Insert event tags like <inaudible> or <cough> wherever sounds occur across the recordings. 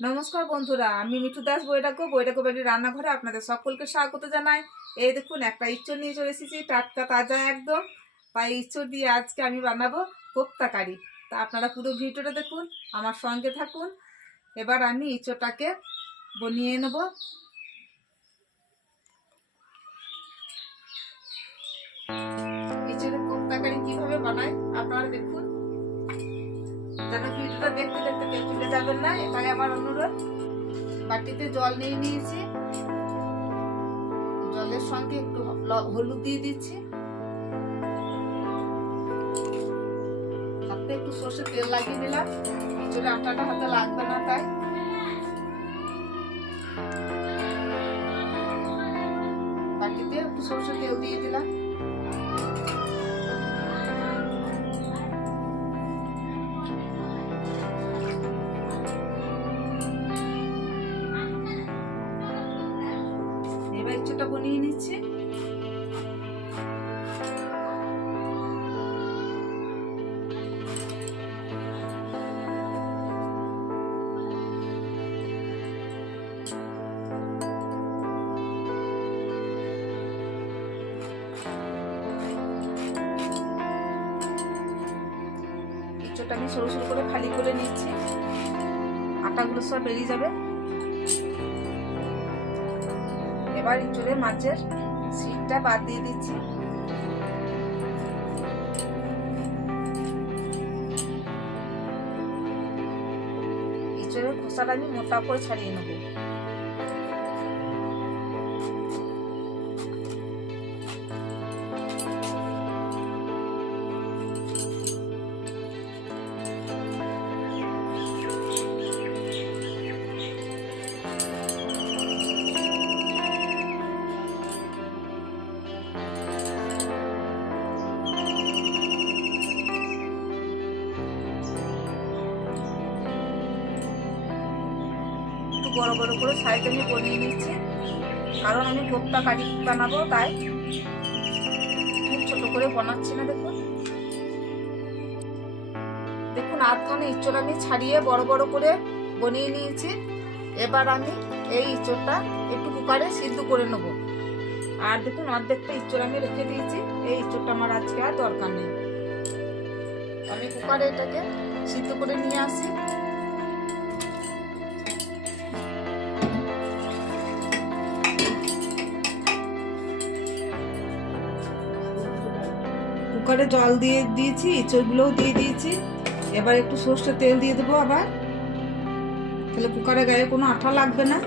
নমস্কার বন্ধুরা, আমি মিঠু দাস বৈরাগ্য বৈরাগ্য বাড়ির রান্নাঘরে আপনাদের সকলকে স্বাগত জানাই। এই দেখুন, একটা ইঁচড় নিয়ে চলে এসেছি, টাটকা তাজা একদম। তাই ইঁচড় দিয়ে আজকে আমি বানাবো কোপ্তা কারি। তা আপনারা পুরো ভিডিওটা দেখুন, আমার সঙ্গে থাকুন। এবার আমি ইঁচড়টাকে বনিয়ে নেব। ইঁচড়ের যেন ভিডিওটা দেখতে দেখতে কেউ যাবেন না, এটাই আমার অনুরোধ। বাটিতে জল নিয়ে নিয়েছি। জলের সঙ্গে একটু হলুদ দিয়ে দিচ্ছি। হাতে একটু সর্ষে তেল লাগিয়ে দিলাম ইঁচড়ে আটাটা হাতে লাগবে না তাই। ইচ্ছুটা আমি সরু সরু করে খালি করে নিচ্ছি। আটাগুলো সব বেরিয়ে যাবে। এবার ইঁচড়ে মাছের সিটটা বাদ দিয়ে দিচ্ছি। ইঁচড়ের খোসাটা আমি মোটা করে ছাড়িয়ে নেব। বড় বড় করে সাইজ আমি বনিয়ে নিচ্ছি। কারণ আমি কোপ্তা কারি বানাবো, তাই খুব ছোট করে বানাচ্ছি না, দেখুন। দেখুন আধখানে ইঁচড় আমি ছাড়িয়ে বড় বড় করে বনিয়ে নিয়েছি। এবার আমি এই ইঁচড়টা একটু কুকারে সিদ্ধ করে নেব। আর দেখুন, অর্ধেকটা ইঁচড় আমি রেখে দিয়েছি। এই ইঁচড়টা আমার আজকে আর দরকার নেই। আমি কুকারে এটাকে সিদ্ধ করে নিয়ে আসি। কুকারে জল দিয়ে দিয়েছি ইঁচড়গুলোও দিয়ে দিয়েছি। এবার একটু সর্ষে তেল দিয়ে দেবো আবার। তাহলে কুকারে গায়ে কোনো আঠা লাগবে না।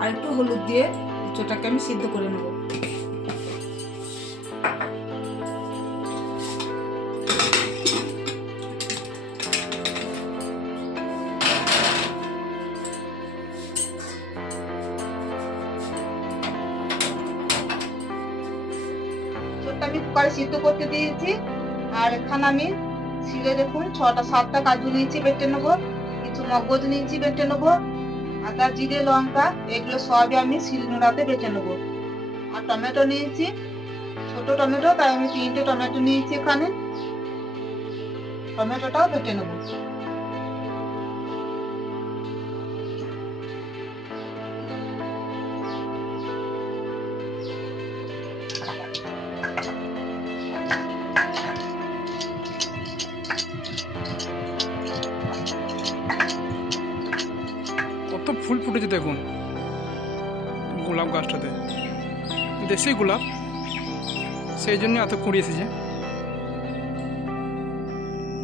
আর একটু হলুদ দিয়ে ইঁচড়টাকে আমি সিদ্ধ করে নেব। সিদ্ধ করতে দিয়েছি। আর এখানে আমি শিলে দেখুন ছটা, সাতটা কাজু নিয়েছি বেটে নেব, কিছু মগজ নিয়েছি বেটে নেব, আদা, জিরে, লঙ্কা, এগুলো সবই আমি শিল নোড়াতে বেটে নেব। আর টমেটো নিয়েছি, ছোট টমেটো, তাই আমি তিনটে টমেটো নিয়েছি এখানে। টমেটোটাও বেটে নেব। কত ফুল ফুটেছে দেখুন। গোলাপ গাছটাতে। দেশি গোলাপ। সেই জন্য এত কুড়ি এসেছে।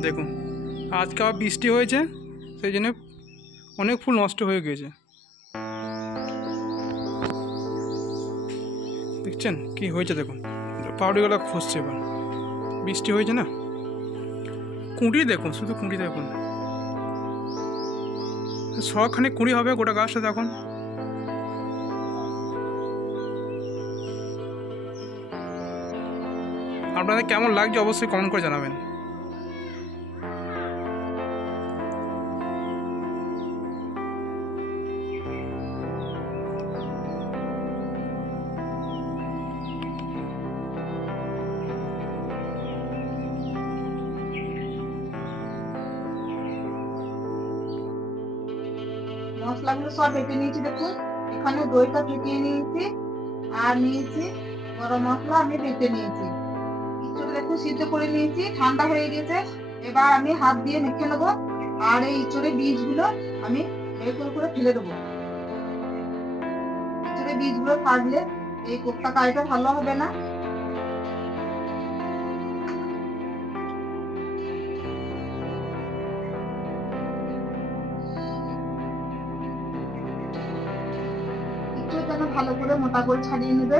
দেখুন, আজকে আবার বৃষ্টি হয়েছে, সেই জন্য অনেক ফুল নষ্ট হয়ে গিয়েছে। দেখছেন কি হয়েছে দেখুন। পাউডিগুলো খসছে এবার। বৃষ্টি হয়েছে না? কুঁড়ি দেখুন, শুধু কুঁড়ি দেখুন। শখানে কুড়ি হবে গোটা গাছটা তখন। আপনাদের কেমন লাগছে অবশ্যই কমেন্ট করে জানাবেন। মশলাগুলো সব বেটে নিয়েছি দেখুন এখানে দইটা ফেটিয়ে নিয়েছি আর নিয়েছি গরম মশলা আমি বেটে নিয়েছি ইঁচড় দেখুন সিদ্ধ করে নিয়েছি ঠান্ডা হয়ে গেছে এবার আমি হাত দিয়ে মেখে নেব আর এই ইঁচড়ের বীজগুলো আমি বের করে করে ফেলে দেবো ইঁচড়ের বীজগুলো থাকলে এই কোপ্তা কারিটা ভালো হবে না করে ছাড়িয়ে নেবে,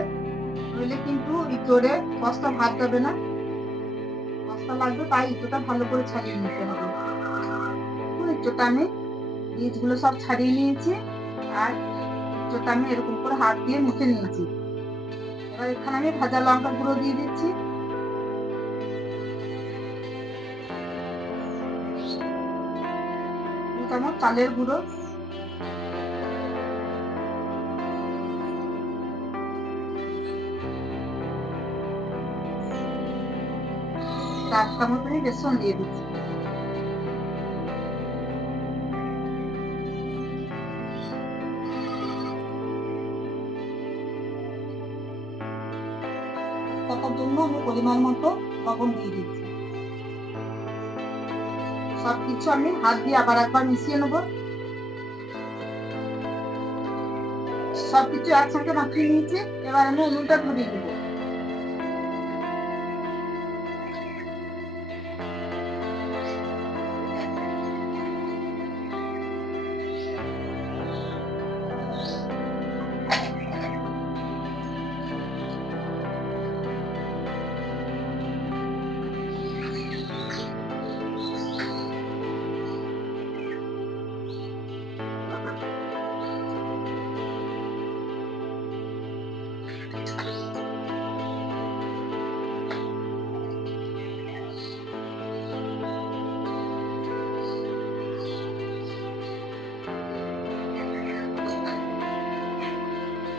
নইলে কিন্তু ইঁচড়ে কষ্ট ভাত যাবে না। কষ্ট লাগবে, তাই ইঁচড়টা ভালো করে ছাড়িয়ে নিতে হবে। ইঁচড়টা আমি বীজগুলো সব ছাড়িয়ে নিয়েছি, আর ইঁচড়টা আমি এরকম করে হাত দিয়ে মুখে নিয়েছি। এবার এখানে আমি ভাজা লঙ্কা গুঁড়ো দিয়ে দিচ্ছি। চামচ চালের গুঁড়ো। চার চামচ আমি বেসন দিয়ে দিচ্ছি তার আমি পরিমাণ মতো লবণ দিয়ে দিচ্ছি। সবকিছু আমি হাত দিয়ে আবার একবার মিশিয়ে নেব। সবকিছু একসাথে মাখিয়ে নিয়েছি, এবার আমি উনুনটা ধরিয়ে দেবো।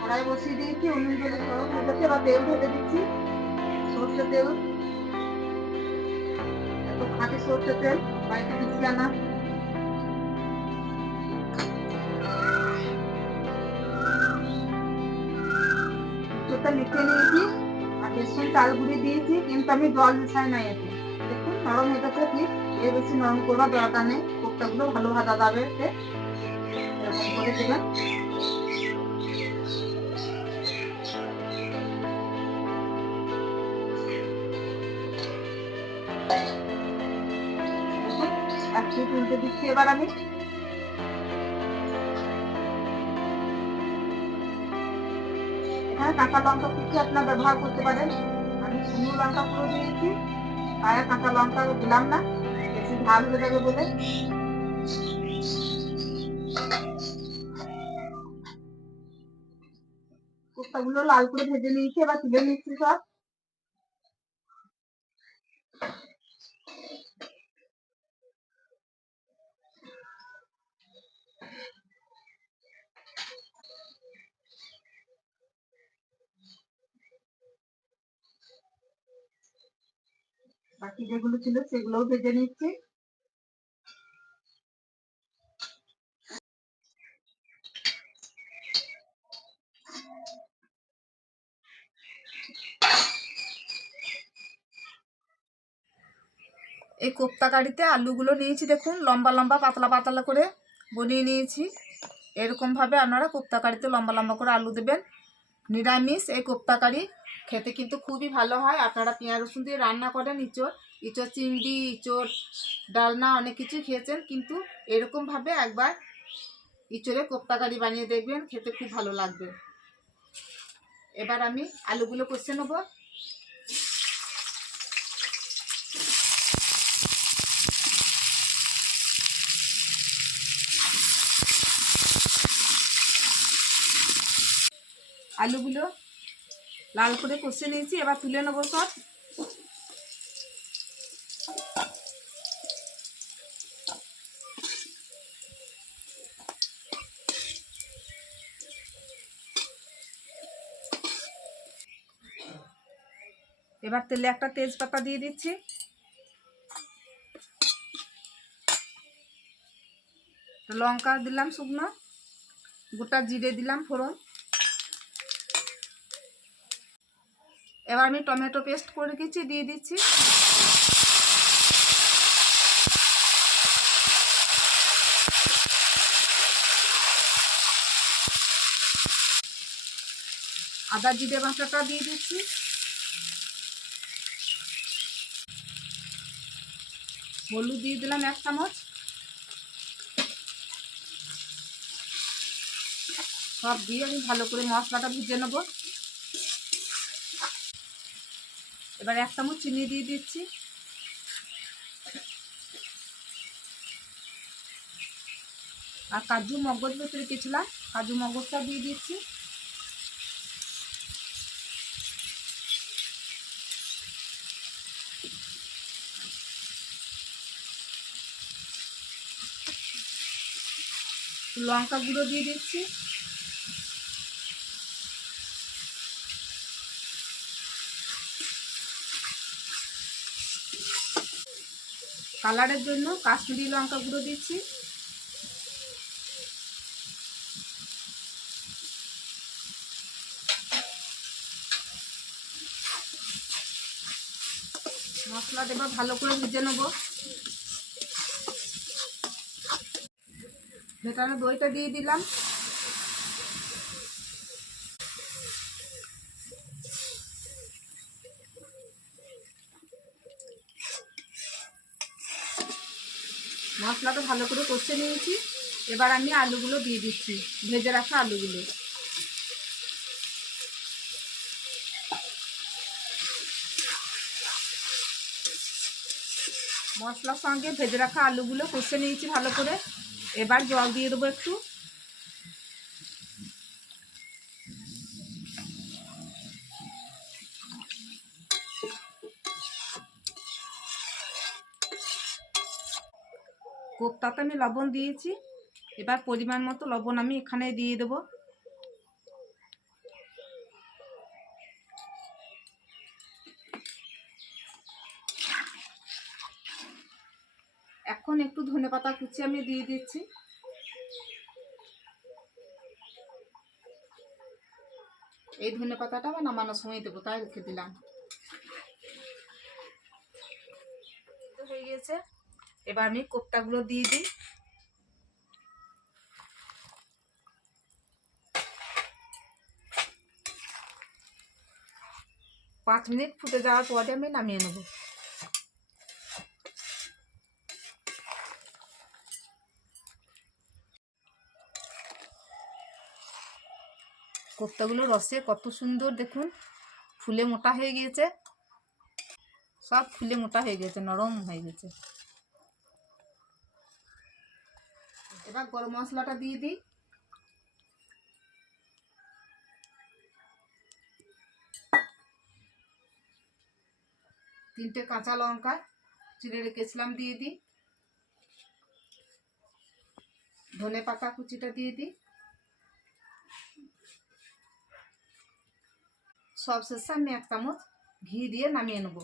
কড়াই বসিয়ে দিয়েছি, উনুন জলে গরম হয়ে তেল ঢেলে দিচ্ছি সর্ষে তেল। এত খাঁটি সর্ষে তেল, বাড়িতে দিচ্ছি চোখটা লিখে নিয়েছি, আর দিয়েছি, কিন্তু আমি জল নাই দেখুন, নরম হয়ে গেছে, ঠিক। এর বেশি নরম করবার দরকার নেই। কোপ্তাগুলো ভালো ভাজা যাবে দেবেন এবার আমি এখানে কাঁচা লঙ্কা কুচি আপনার ব্যবহার করতে পারেন। আমি শুকনো লঙ্কা পুরো দিয়েছি। আর কাঁচা লঙ্কা দিলাম না বেশি ঝাল হয়ে যাবে বলে। কোপ্তাগুলো লাল করে ভেজে নিয়েছি, এবার তুলে নিচ্ছি সব। বাকি যেগুলো ছিল সেগুলোও ভেজে নিচ্ছি। এই কোপ্তা কারিতে আলুগুলো নিয়েছি দেখুন, লম্বা লম্বা, পাতলা পাতলা করে বনিয়ে নিয়েছি। এরকমভাবে আপনারা কোপ্তা কারিতে লম্বা লম্বা করে আলু দেবেন। নিরামিষ এই কোপ্তা কারি খেতে কিন্তু খুবই ভালো হয়। আপনারা পেঁয়াজ রসুন দিয়ে রান্না করেন, ইঁচড়। ইঁচড় চিংড়ি, ইঁচড় ডালনা অনেক কিছু খেয়েছেন, কিন্তু এরকমভাবে একবার ইঁচড়ে কোপ্তা কারি বানিয়ে দেখবেন, খেতে খুব ভালো লাগবে। এবার আমি আলুগুলো কষে নেব। আলুগুলো লাল করে কষে নিয়েছি, এবার তুলে নেব সব। এবার তেলে একটা তেজপাতা দিয়ে দিচ্ছি। লঙ্কা দিলাম শুকনো, গোটা জিরে দিলাম ফোড়ন। এবার আমি টমেটো পেস্ট করে রেখেছি, দিয়ে দিচ্ছি। আদা জিরে বাটাটা দিয়ে দিচ্ছি। হলুদ দিয়ে দিলাম এক চামচ। সব দিয়ে আমি ভালো করে মশলাটা ভুজে নেব। এবার এক চামচ চিনি দিয়ে দিচ্ছি। আর কাজু মগজ ভেতরে রেখেছিলাম কাজু মগজটা দিয়ে দিচ্ছি। লঙ্কা গুঁড়ো দিয়ে দিচ্ছি। কালারের জন্য কাশ্মীরি লঙ্কা গুঁড়ো দিচ্ছি। মশলা দেবা, ভালো করে ভেজে নেব। ভেতরে দইটা দিয়ে দিলাম। মশলাটা ভালো করে কষে নিয়েছি। এবার আমি আলুগুলো দিয়ে দিচ্ছি, ভেজে রাখা আলুগুলো। মশলার সঙ্গে ভেজে রাখা আলুগুলো কষে নিয়েছি ভালো করে। এবার জল দিয়ে দেবো একটু। কোপ্তাতে আমি লবণ দিয়েছি। এবার পরিমাণ মতো লবণ আমি এখানে দিয়ে দেবো। এখন পাতা কুচি আমি দিয়ে দিচ্ছি। এই ধনে পাতাটা আবার নামানোর সময় দেবো, তাই রেখে দিলাম। হয়ে গেছে। এবার আমি কোপ্তাগুলো দিয়ে দিই। পাঁচ মিনিট ফুটে যাওয়ার পরে আমি নামিয়ে নেব। কোপ্তাগুলো রসে কত সুন্দর দেখুন, ফুলে মোটা হয়ে গিয়েছে। সব ফুলে মোটা হয়ে গেছে নরম হয়ে গেছে এবার গরম মশলাটা দিয়ে দিই। তিনটে কাঁচা লঙ্কা চিড়ে রেখেছিলাম দিয়ে দিই। ধনে পাতা কুচিটা দিয়ে দিই। সব শেষে আমি এক চামচ ঘি দিয়ে নামিয়ে নেব।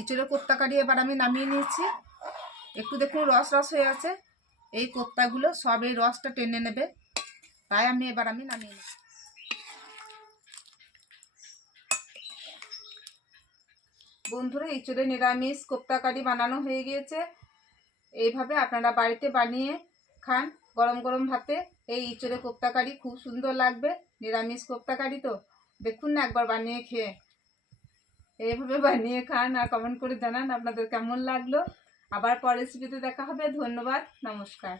ইঁচড়ে কোপ্তা কাটিয়ে এবার আমি নামিয়ে নিয়েছি। একটু দেখুন রস রস হয়ে আছে। এই কোপ্তাগুলো সব এই রসটা টেনে নেবে। তাই আমি এবার আমি নামিয়ে নেব বন্ধুরা ইঁচড়ে নিরামিষ কোপ্তা কারি বানানো হয়ে গিয়েছে। এইভাবে আপনারা বাড়িতে বানিয়ে খান গরম গরম ভাতে। এই ইঁচড়ে কোপ্তা কারি খুব সুন্দর লাগবে, নিরামিষ কোপ্তা কারি তো। দেখুন না, একবার বানিয়ে খেয়ে। এইভাবে <laughs> বানিয়ে খান আর কমেন্ট করে জানান আপনাদের কেমন লাগল। আবার পরের রেসিপিতে দেখা হবে। ধন্যবাদ, নমস্কার।